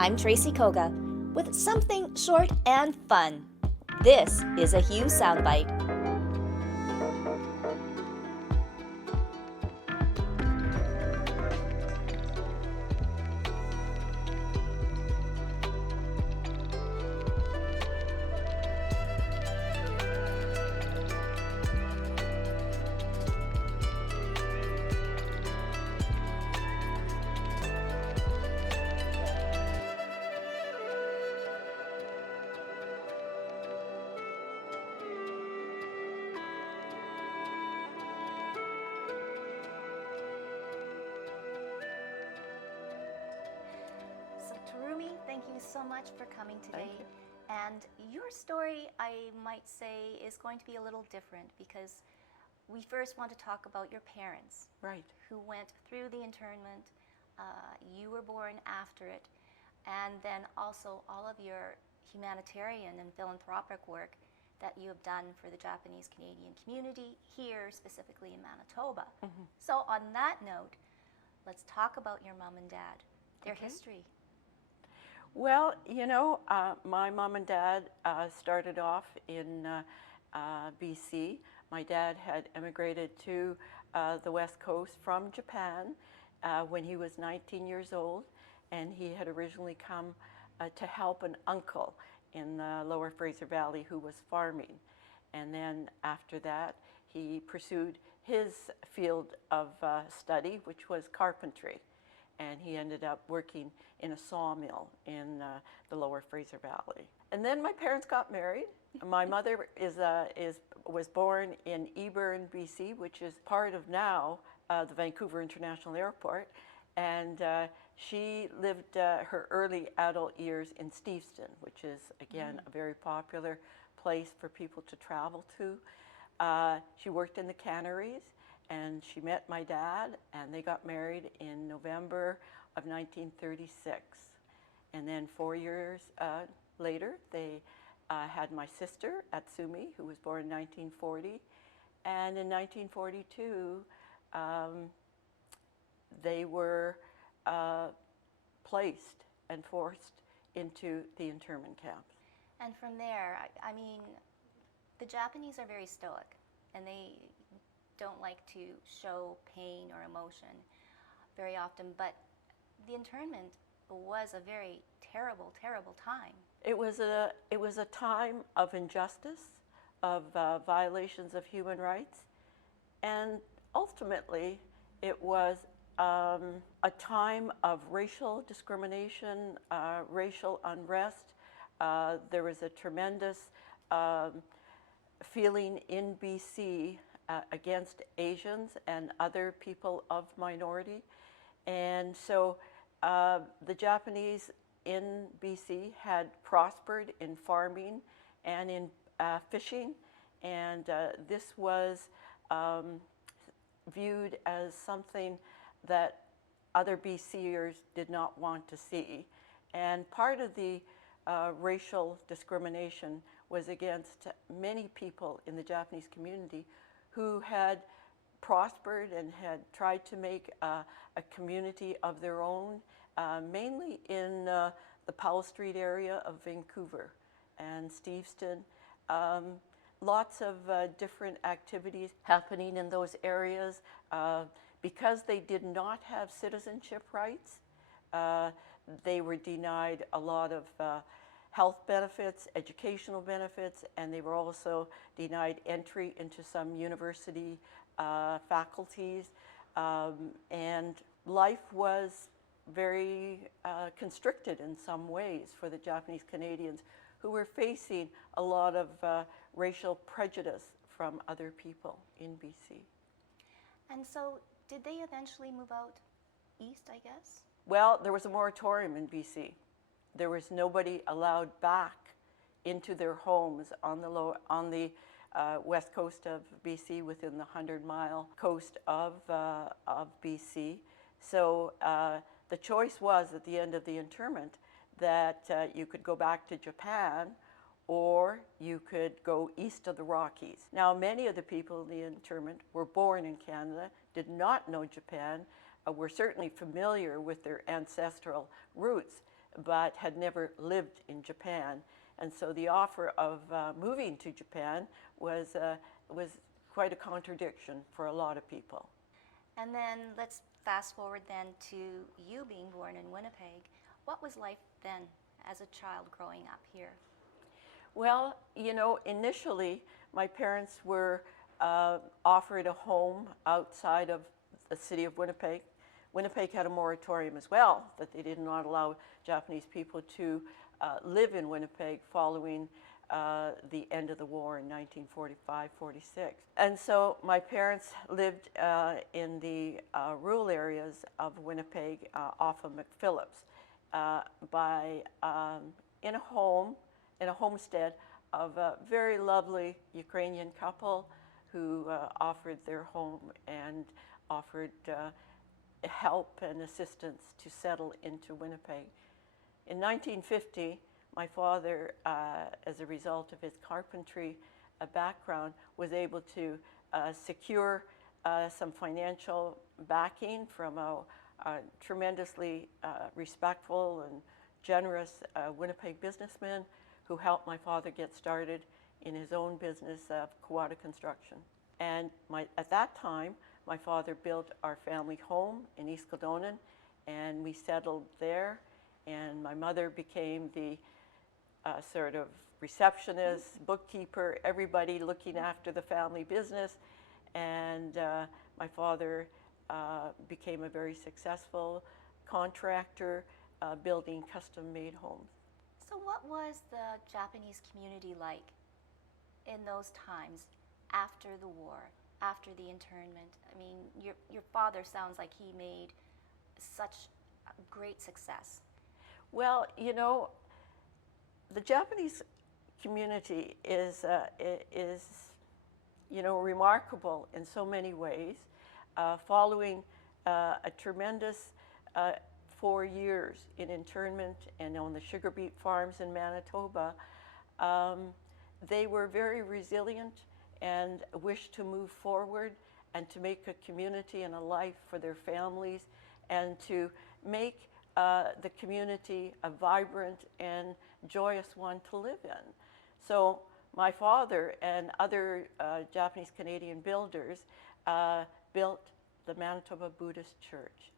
I'm Tracy Koga with something short and fun. This is a Hugh Soundbite. Terumi, thank you so much for coming today. Thank you. And your story, I might say, is going to be a little different because we first want to talk about your parents. Right. Who went through the internment. You were born after it. And then also all of your humanitarian and philanthropic work that you have done for the Japanese Canadian community here, specifically in Manitoba. Mm-hmm. So on that note, let's talk about your mom and dad, their history. Well, my mom and dad started off in BC. My dad had emigrated to the West Coast from Japan when he was 19 years old, and he had originally come to help an uncle in the Lower Fraser Valley who was farming. And then after that, he pursued his field of study, which was carpentry. And he ended up working in a sawmill in the Lower Fraser Valley. And then my parents got married. My mother was born in Eburn, BC, which is part of now the Vancouver International Airport. And she lived her early adult years in Steveston, which is, again, a very popular place for people to travel to. She worked in the canneries. And she met my dad, and they got married in November of 1936. And then 4 years later, they had my sister, Atsumi, who was born in 1940. And in 1942, they were placed and forced into the internment camps. And from there, I mean, the Japanese are very stoic, and they don't like to show pain or emotion very often, but the internment was a very terrible, terrible time. It was a time of injustice, of violations of human rights, and ultimately it was a time of racial discrimination, racial unrest. There was a tremendous feeling in BC against Asians and other people of minority. And so the Japanese in BC had prospered in farming and in fishing, and this was viewed as something that other BCers did not want to see. And part of the racial discrimination was against many people in the Japanese community who had prospered and had tried to make a community of their own, mainly in the Powell Street area of Vancouver and Steveston. Lots of different activities happening in those areas. Because they did not have citizenship rights, they were denied a lot of health benefits, educational benefits, and they were also denied entry into some university faculties. And life was very constricted in some ways for the Japanese Canadians who were facing a lot of racial prejudice from other people in BC. And so did they eventually move out east, I guess? Well, there was a moratorium in BC. There was nobody allowed back into their homes on the west coast of BC, within the 100-mile coast of BC. So the choice was at the end of the internment that you could go back to Japan or you could go east of the Rockies. Now, many of the people in the internment were born in Canada, did not know Japan, were certainly familiar with their ancestral roots, but had never lived in Japan. And so the offer of moving to Japan was quite a contradiction for a lot of people. And then let's fast forward then to you being born in Winnipeg. What was life then as a child growing up here? Well, you know, initially my parents were offered a home outside of the city of Winnipeg. Winnipeg had a moratorium as well, that they did not allow Japanese people to live in Winnipeg following the end of the war in 1945-46. And so my parents lived in the rural areas of Winnipeg off of McPhillips in a homestead of a very lovely Ukrainian couple who offered their home and offered help and assistance to settle into Winnipeg. In 1950, my father, as a result of his carpentry background, was able to secure some financial backing from a tremendously respectful and generous Winnipeg businessman who helped my father get started in his own business of Kuwada construction. And at that time, my father built our family home in East Kildonan, and we settled there. And my mother became the sort of receptionist, bookkeeper, everybody looking after the family business. And my father became a very successful contractor building custom-made homes. So what was the Japanese community like in those times after the war, after the internment? I mean, your father sounds like he made such great success. Well, you know, the Japanese community is you know, remarkable in so many ways. Following a tremendous 4 years in internment and on the sugar beet farms in Manitoba, they were very resilient and wished to move forward and to make a community and a life for their families and to make the community a vibrant and joyous one to live in. So my father and other Japanese Canadian builders built the Manitoba Buddhist Church,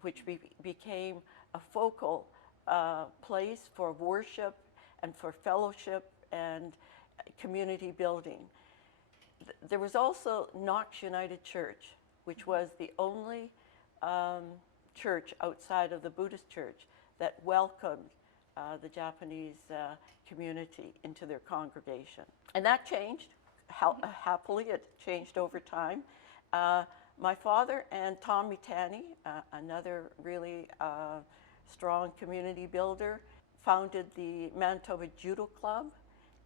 which became a focal place for worship and for fellowship and community building. There was also Knox United Church, which was the only church outside of the Buddhist church that welcomed the Japanese community into their congregation. And that changed. Happily, it changed over time. My father and Tom Mitani, another really strong community builder, founded the Manitoba Judo Club,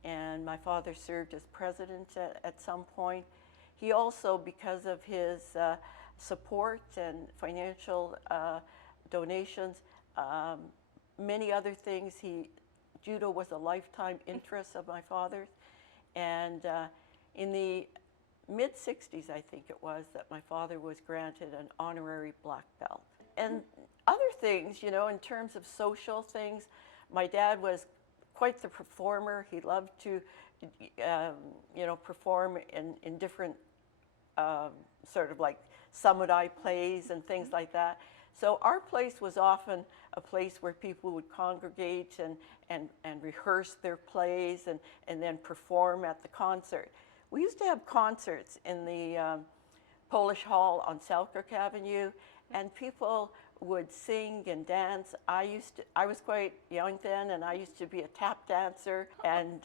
and my father served as president at some point. He also, because of his support and financial donations, many other things, judo was a lifetime interest of my father's. And in the mid-60s, I think it was, that my father was granted an honorary black belt. And other things, you know, in terms of social things, my dad was quite the performer. He loved to, you know, perform in different sort of like samurai plays and things like that. So our place was often a place where people would congregate and rehearse their plays and then perform at the concert. We used to have concerts in the Polish Hall on Selkirk Avenue, and people would sing and dance. I was quite young then, and I used to be a tap dancer, and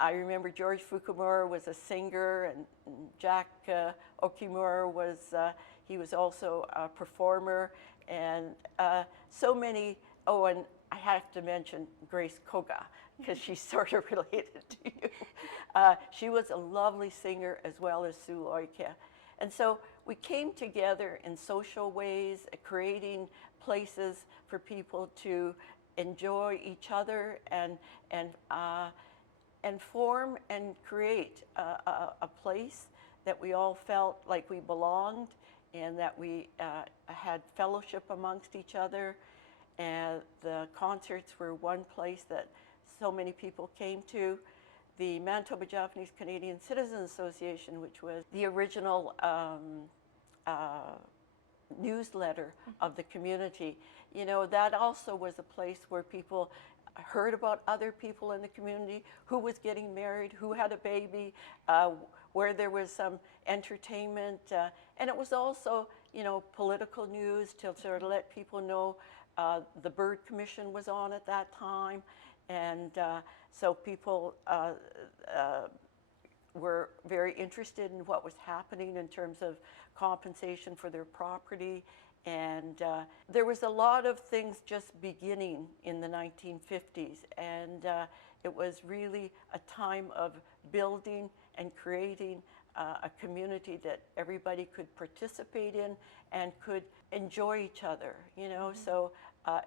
I remember George Fukumura was a singer, and Jack Okimura he was also a performer, and so many. Oh, and I have to mention Grace Koga, because she's sort of related to you. She was a lovely singer as well as Sue Loika. And so we came together in social ways, creating places for people to enjoy each other and form and create a place that we all felt like we belonged and that we had fellowship amongst each other. and the concerts were one place that so many people came to. The Manitoba Japanese Canadian Citizens Association, which was the original newsletter of the community, you know, that also was a place where people heard about other people in the community, who was getting married, who had a baby, where there was some entertainment, and it was also, you know, political news to sort of let people know the Bird Commission was on at that time, and so people were very interested in what was happening in terms of compensation for their property. And there was a lot of things just beginning in the 1950s, and it was really a time of building and creating a community that everybody could participate in and could enjoy each other, you know. Mm-hmm. So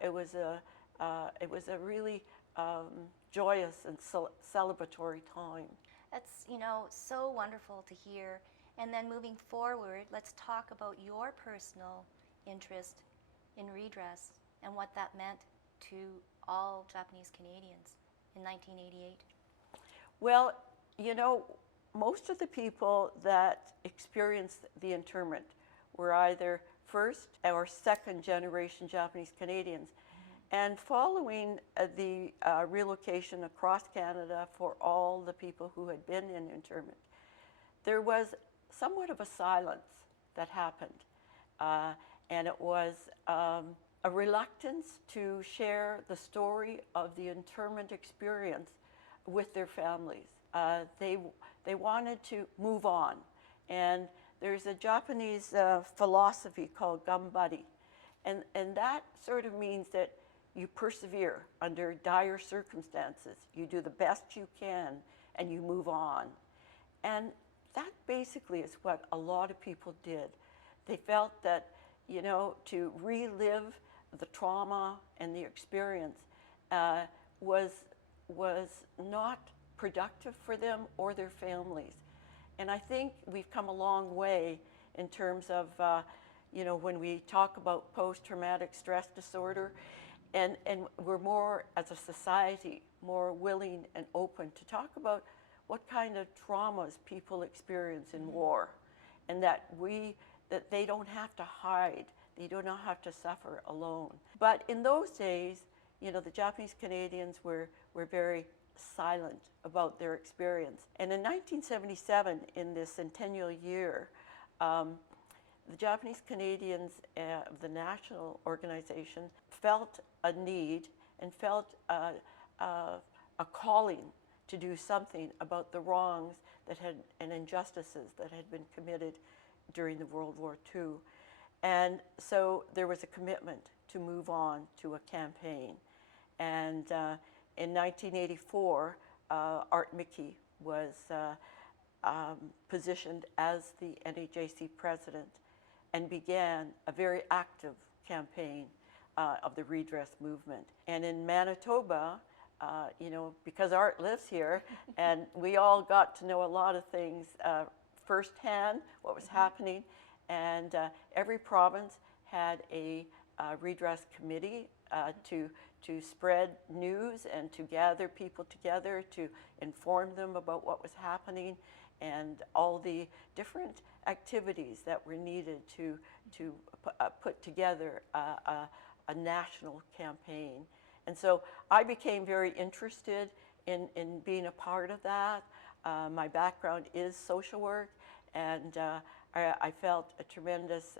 it was a really joyous and celebratory time. That's, you know, so wonderful to hear. And then moving forward, let's talk about your personal interest in Redress and what that meant to all Japanese Canadians in 1988. Well, you know, most of the people that experienced the internment were either first or second generation Japanese Canadians. Mm-hmm. And following the relocation across Canada for all the people who had been in internment, there was somewhat of a silence that happened. And it was a reluctance to share the story of the internment experience with their families. They wanted to move on. And there's a Japanese philosophy called gambari. And that sort of means that you persevere under dire circumstances. You do the best you can and you move on. And that basically is what a lot of people did. They felt that, you know, to relive the trauma and the experience was not productive for them or their families. And I think we've come a long way in terms of, you know, when we talk about post-traumatic stress disorder, and we're more, as a society, more willing and open to talk about what kind of traumas people experience in war, and that they don't have to hide, they do not have to suffer alone. But in those days, you know, the Japanese Canadians were very silent about their experience. And in 1977, in the centennial year, the Japanese Canadians of the national organization felt a need and felt a calling to do something about the wrongs and injustices that had been committed during the World War II. And so there was a commitment to move on to a campaign. And in 1984, Art Mickey was positioned as the NAJC president and began a very active campaign of the Redress movement. And in Manitoba, you know, because Art lives here, and we all got to know a lot of things firsthand, what was happening, and every province had a redress committee to spread news and to gather people together to inform them about what was happening and all the different activities that were needed to put together a national campaign. And so I became very interested in being a part of that. My background is social work, and I felt a tremendous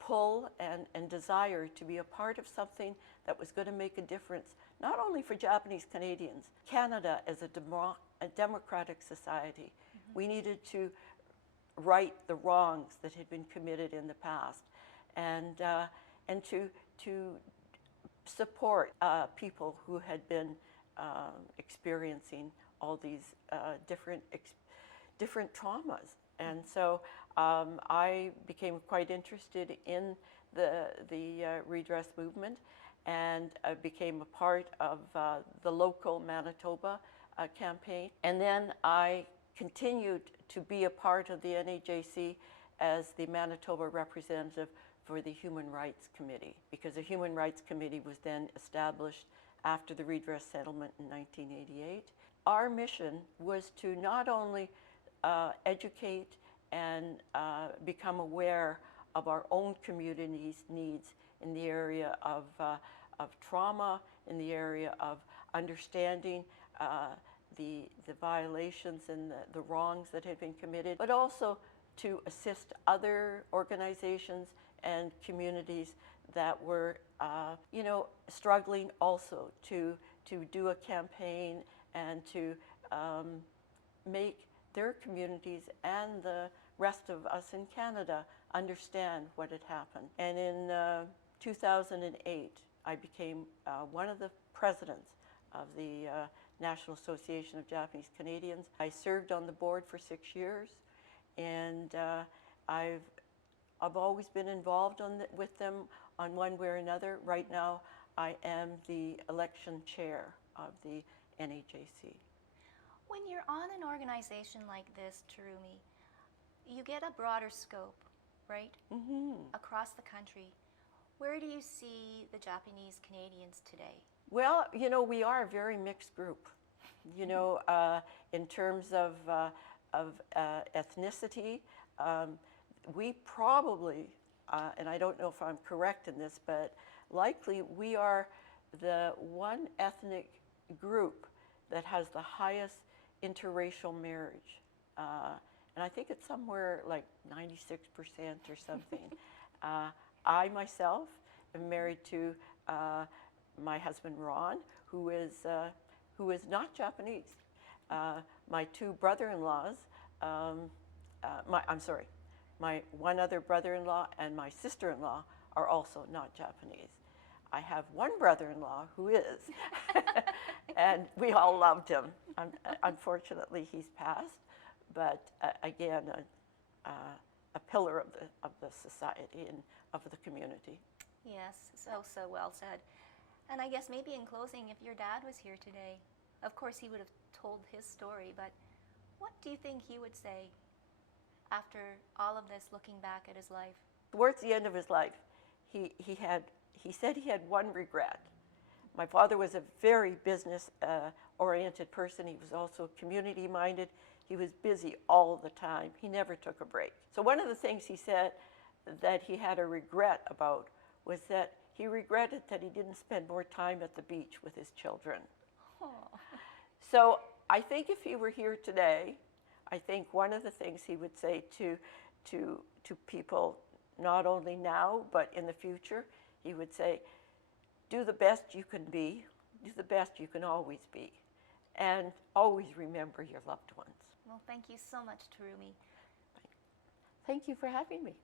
pull and desire to be a part of something that was going to make a difference, not only for Japanese Canadians. Canada as a democratic society, we needed to right the wrongs that had been committed in the past, and to support people who had been experiencing all these different traumas. And so I became quite interested in the redress movement, and became a part of the local Manitoba campaign. And then I continued to be a part of the NAJC as the Manitoba representative for the Human Rights Committee, because the Human Rights Committee was then established after the Redress settlement in 1988. Our mission was to not only educate and become aware of our own community's needs in the area of trauma, in the area of understanding the violations and the wrongs that had been committed, but also to assist other organizations and communities that were, struggling also to do a campaign and to make their communities and the rest of us in Canada understand what had happened. And in 2008, I became one of the presidents of the National Association of Japanese Canadians. I served on the board for 6 years, and I've always been involved with them on one way or another. Right now, I am the election chair of the NAJC. When you're on an organization like this, Terumi, you get a broader scope, right? Mm-hmm. Across the country. Where do you see the Japanese Canadians today? Well, we are a very mixed group. In terms of ethnicity, we probably, and I don't know if I'm correct in this, but likely we are the one ethnic group that has the highest interracial marriage. And I think it's somewhere like 96% or something. I myself am married to my husband Ron, who is not Japanese. My two brother-in-laws, my one other brother-in-law and my sister-in-law are also not Japanese. I have one brother-in-law who is, and we all loved him. Unfortunately, he's passed, but again, a pillar of the society and of the community. Yes, so well said. And I guess maybe in closing, if your dad was here today, of course he would have told his story, but what do you think he would say after all of this, looking back at his life? Towards the end of his life, he said he had one regret. My father was a very business-oriented person. He was also community-minded. He was busy all the time. He never took a break. So one of the things he said that he had a regret about was that he regretted that he didn't spend more time at the beach with his children. Oh. So I think if he were here today, I think one of the things he would say to people, not only now, but in the future, he would say, do the best you can be, do the best you can always be, and always remember your loved ones. Well, thank you so much, Terumi. Thank you for having me.